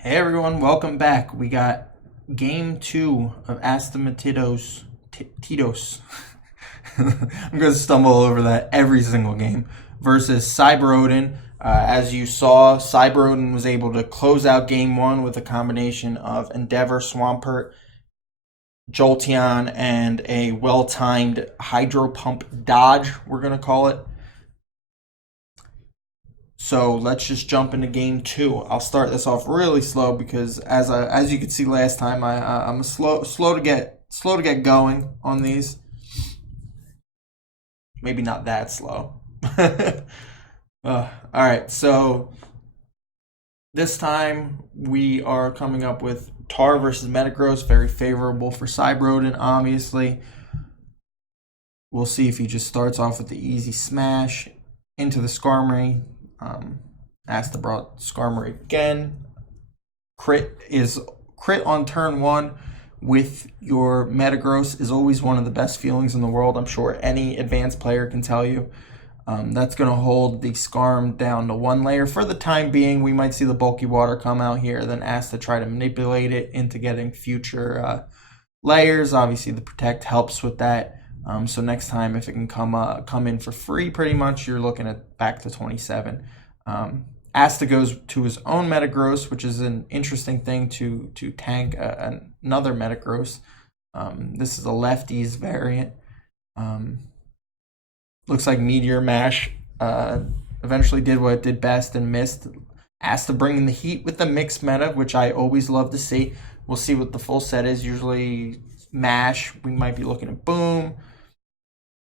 Hey everyone, welcome back. We got game 2 of Astamatitos. Titos. I'm going to stumble over that every single game. Versus CyberOdin. As you saw, CyberOdin was able to close out game 1 with a combination of Endeavor, Swampert, Jolteon, and a well-timed Hydro Pump dodge, we're going to call it. So let's just jump into game 2. I'll start this off really slow because as you could see last time, I'm slow to get going on these. Maybe not that slow. All right, so this time we are coming up with Tar versus Metagross, very favorable for CyberOdin, obviously. We'll see if he just starts off with the easy smash into the Skarmory. Asta brought Skarmory again. Crit on turn 1 with your Metagross is always one of the best feelings in the world. I'm sure any advanced player can tell you. That's going to hold the Skarm down to 1 layer. For the time being, we might see the Bulky Water come out here, then Asta try to manipulate it into getting future layers. Obviously, the Protect helps with that. So next time, if it can come in for free, pretty much, you're looking at back to 27. Asta goes to his own Metagross, which is an interesting thing to tank another Metagross. This is a lefties variant. Looks like Meteor Mash eventually did what it did best and missed. Asta bringing the heat with the mixed meta, which I always love to see. We'll see what the full set is. Usually Mash, we might be looking at Boom.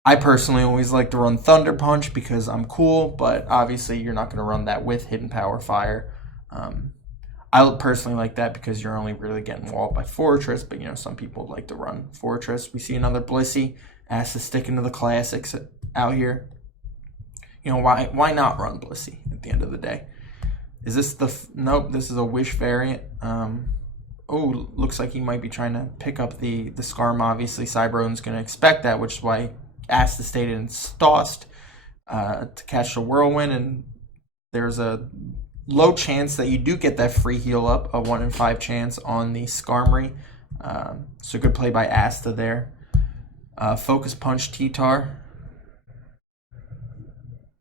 I personally always like to run Thunder Punch because I'm cool, but obviously you're not going to run that with Hidden Power Fire. I personally like that because you're only really getting walled by Fortress, but some people like to run Fortress. We see another Blissey. Asta sticking to the classics out here. Why not run Blissey at the end of the day? Is this nope, this is a Wish variant. Oh, looks like he might be trying to pick up the Skarm. Obviously, CyberOdin's going to expect that, which is why Asta stayed in Stossed to catch the Whirlwind, and there's a low chance that you do get that free heal up, a 1 in 5 chance on the Skarmory. So good play by Asta there. Focus Punch T-Tar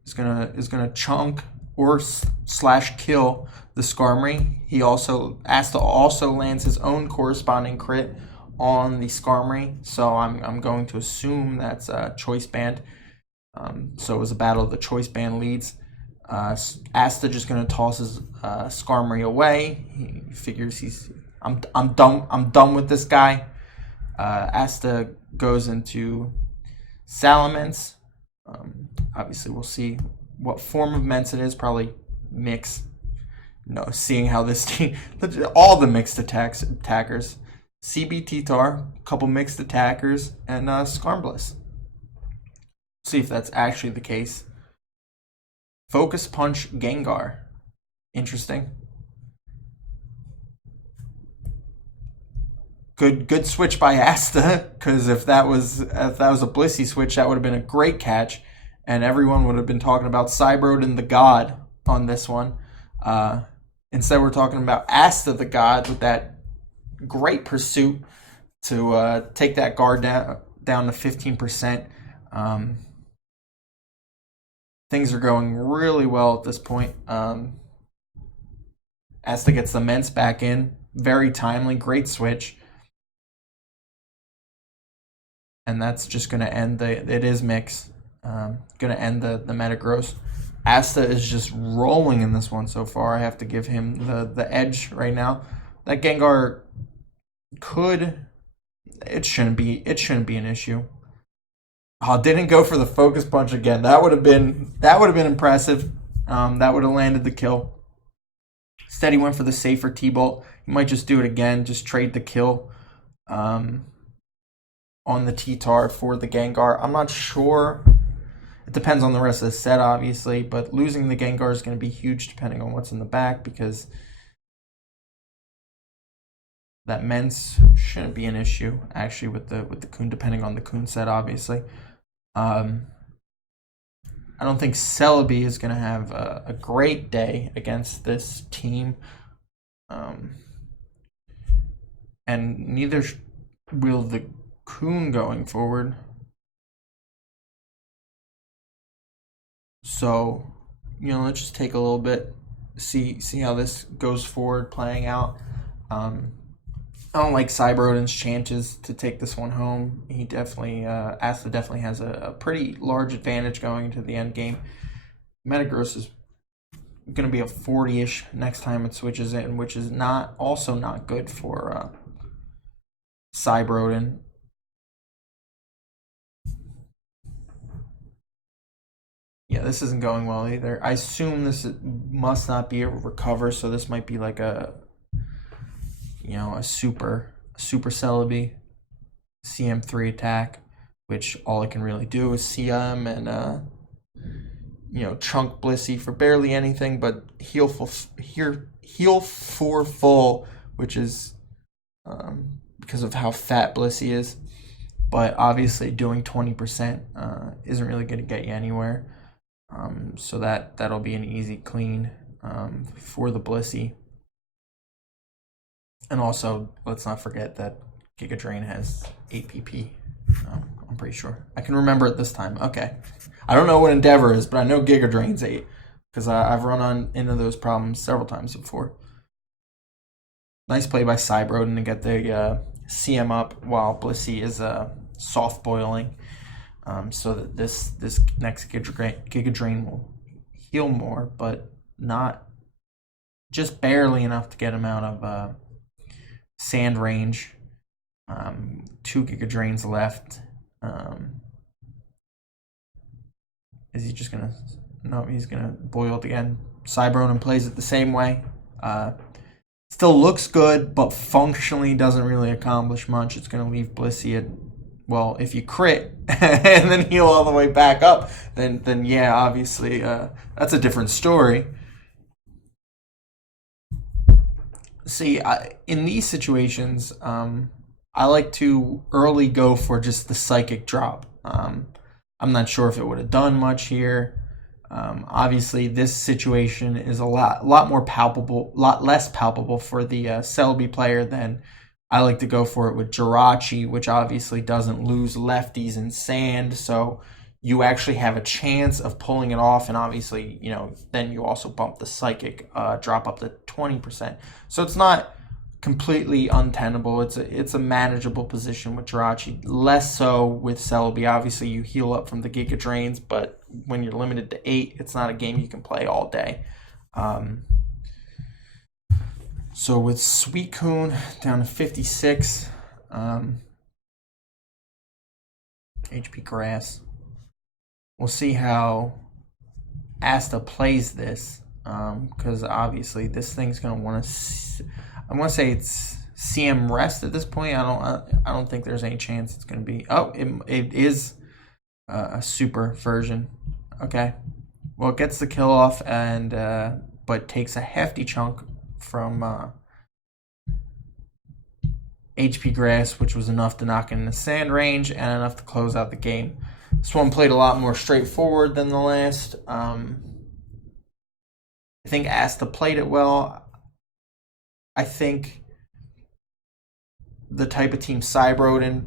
is gonna chunk or slash kill the Skarmory. Asta also lands his own corresponding crit on the Skarmory, so I'm going to assume that's Choice Band. So it was a battle of the Choice Band leads. Asta just gonna toss his Skarmory away. He figures I'm done with this guy. Asta goes into Salamence. Obviously, we'll see what form of Mence it is. Probably Mix. Seeing how this team, all the mixed attackers. CB T-Tar, a couple mixed attackers, and Skarmbliss. See if that's actually the case. Focus Punch Gengar. Interesting. Good switch by Asta, because if that was a Blissey switch, that would have been a great catch, and everyone would have been talking about CyberOdin the God on this one. Instead, we're talking about Asta the God with that great pursuit to take that guard down to 15%. Things are going really well at this point. Asta gets the Mence back in. Very timely. Great switch. And that's just going to end it is Mix. Going to end the Metagross. Asta is just rolling in this one so far. I have to give him the edge right now. That Gengar it shouldn't be an issue. Oh, didn't go for the Focus Punch again. That would have been impressive. That would have landed the kill. Instead, he went for the safer T-Bolt. He might just do it again. Just trade the kill on the T-Tar for the Gengar. I'm not sure. It depends on the rest of the set, obviously, but losing the Gengar is going to be huge depending on what's in the back, because that Mence shouldn't be an issue, actually, with the Kun, depending on the Kun set, obviously. I don't think Celebi is going to have a great day against this team. Um, and neither will the Coon going forward. So, let's just take a little bit, see how this goes forward, playing out. I don't like CyberOdin's chances to take this one home. He definitely, Asta definitely has a pretty large advantage going into the end game. Metagross is going to be a 40-ish next time it switches in, which is also not good for CyberOdin. Yeah, this isn't going well either. I assume this must not be a recover, so this might be like a super Celebi CM3 attack, which all it can really do is CM and chunk Blissey for barely anything, but heal for full, which is because of how fat Blissey is. But obviously, doing 20% isn't really going to get you anywhere. So that'll be an easy clean for the Blissey. And also, let's not forget that Giga Drain has 8 PP. I'm pretty sure. I can remember it this time. Okay. I don't know what Endeavor is, but I know Giga Drain's 8. Because I've run into those problems several times before. Nice play by CyberOdin to get the CM up while Blissey is soft boiling. So that this next Giga Drain will heal more, but not just barely enough to get him out of sand range. 2 Giga Drains left. Is he just gonna? No, he's gonna boil it again. CyberOdin plays it the same way. Still looks good, but functionally doesn't really accomplish much. It's gonna leave Blissey at, well, if you crit and then heal all the way back up, then yeah, obviously that's a different story. See, in these situations, I like to early go for just the psychic drop. I'm not sure if it would have done much here. Obviously, this situation is a lot more palpable, lot less palpable for the Celebi player than I like to go for it with Jirachi, which obviously doesn't lose lefties in sand, so you actually have a chance of pulling it off, and obviously, then you also bump the psychic drop up to 20%. So it's not completely untenable. It's a manageable position with Jirachi. Less so with Celebi. Obviously, you heal up from the Giga Drains, but when you're limited to 8, it's not a game you can play all day. So with Suicune down to 56, HP Grass. We'll see how Asta plays this, because obviously this thing's gonna want to. I want to say it's CM Rest at this point. I don't think there's any chance it's gonna be. Oh, it is a super version. Okay, well, it gets the kill off and but takes a hefty chunk from HP Grass, which was enough to knock it in the sand range and enough to close out the game. This one played a lot more straightforward than the last. I think Asta played it well. I think the type of team CyberOdin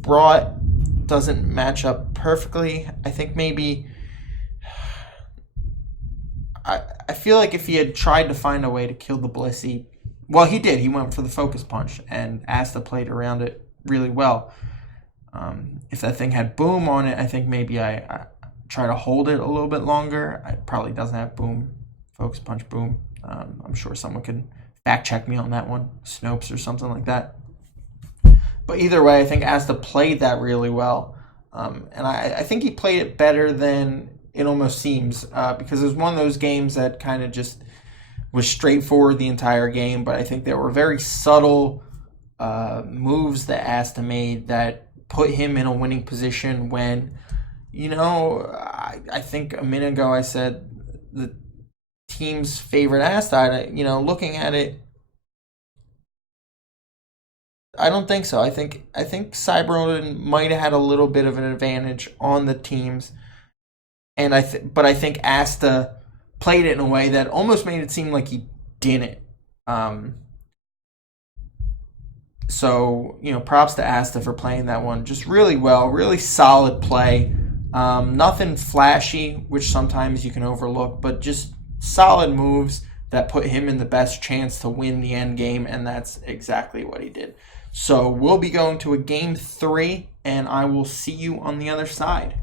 brought doesn't match up perfectly. I think maybe I feel like if he had tried to find a way to kill the Blissey, well, he did. He went for the focus punch, and Asta played around it really well. If that thing had boom on it, I think maybe I try to hold it a little bit longer. It probably doesn't have boom, focus punch boom. I'm sure someone can fact check me on that one, Snopes or something like that. But either way, I think Asta played that really well. And I think he played it better than it almost seems, because it was one of those games that kind of just was straightforward the entire game, but I think there were very subtle moves that Asta made that put him in a winning position when, I think a minute ago I said the team's favorite Asta. Looking at it, I don't think so. I think CyberOdin might have had a little bit of an advantage on the teams, and but I think Asta played it in a way that almost made it seem like he didn't. Um, so, props to Asta for playing that one just really well, really solid play. Nothing flashy, which sometimes you can overlook, but just solid moves that put him in the best chance to win the end game, and that's exactly what he did. So we'll be going to a game 3, and I will see you on the other side.